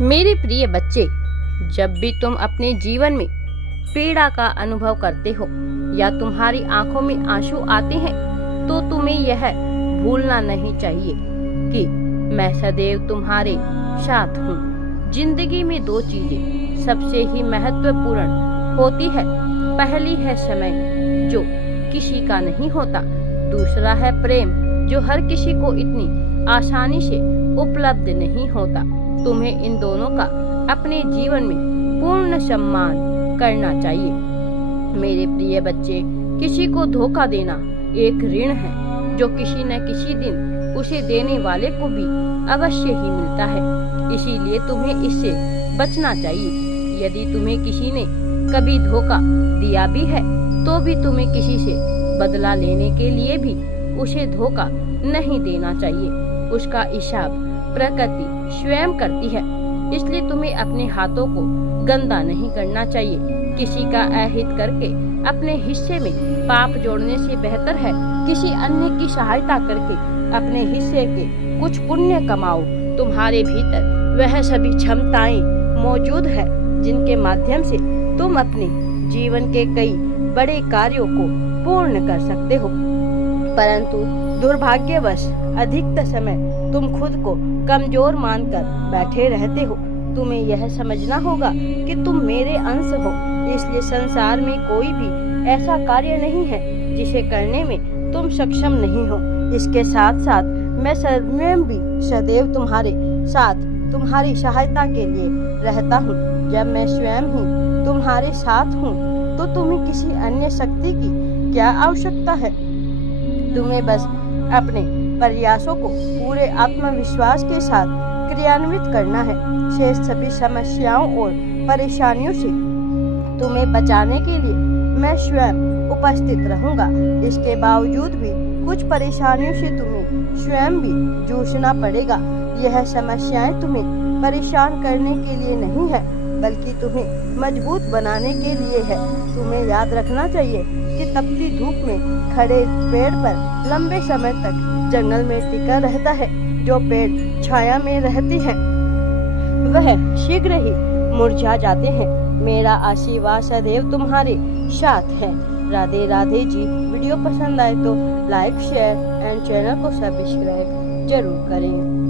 मेरे प्रिय बच्चे, जब भी तुम अपने जीवन में पीड़ा का अनुभव करते हो या तुम्हारी आंखों में आंसू आते हैं, तो तुम्हें यह भूलना नहीं चाहिए कि मैं सदैव तुम्हारे साथ हूँ। जिंदगी में दो चीजें सबसे ही महत्वपूर्ण होती है। पहली है समय, जो किसी का नहीं होता। दूसरा है प्रेम, जो हर किसी को इतनी आसानी से उपलब्ध नहीं होता। तुम्हें इन दोनों का अपने जीवन में पूर्ण सम्मान करना चाहिए। मेरे प्रिय बच्चे, किसी को धोखा देना एक ऋण है जो किसी न किसी दिन उसे देने वाले को भी अवश्य ही मिलता है। इसीलिए तुम्हें इससे बचना चाहिए। यदि तुम्हें किसी ने कभी धोखा दिया भी है, तो भी तुम्हें किसी से बदला लेने के लिए भी उसे धोखा नहीं देना चाहिए। उसका हिसाब प्रकृति स्वयं करती है, इसलिए तुम्हें अपने हाथों को गंदा नहीं करना चाहिए। किसी का अहित करके अपने हिस्से में पाप जोड़ने से बेहतर है किसी अन्य की सहायता करके अपने हिस्से के कुछ पुण्य कमाओ। तुम्हारे भीतर वह सभी क्षमताएं मौजूद है जिनके माध्यम से तुम अपने जीवन के कई बड़े कार्यों को पूर्ण कर सकते हो, परंतु दुर्भाग्यवश अधिकतर समय तुम खुद को कमजोर मानकर बैठे रहते हो। तुम्हें यह समझना होगा कि तुम मेरे अंश हो, इसलिए संसार में कोई भी ऐसा कार्य नहीं है जिसे करने में तुम सक्षम नहीं हो। इसके साथ साथ मैं स्वयं भी सदैव तुम्हारे साथ तुम्हारी सहायता के लिए रहता हूँ। जब मैं स्वयं ही तुम्हारे साथ हूँ, तो तुम्हें किसी अन्य शक्ति की क्या आवश्यकता है। तुम्हें बस अपने प्रयासों को पूरे आत्मविश्वास के साथ क्रियान्वित करना है। शेष सभी समस्याओं और परेशानियों से तुम्हें बचाने के लिए मैं स्वयं उपस्थित रहूंगा। इसके बावजूद भी कुछ परेशानियों से तुम्हें स्वयं भी जूझना पड़ेगा। यह समस्याएं तुम्हें परेशान करने के लिए नहीं है, बल्कि तुम्हें मजबूत बनाने के लिए है। तुम्हें याद रखना चाहिए कि तपती धूप में खड़े पेड़ पर लंबे समय तक जंगल में टिका रहता है। जो पेड़ छाया में रहते हैं वह शीघ्र ही मुरझा जाते हैं। मेरा आशीर्वाद सदैव तुम्हारे साथ है। राधे राधे जी। वीडियो पसंद आए तो लाइक, शेयर एंड चैनल को सब्सक्राइब जरूर करें।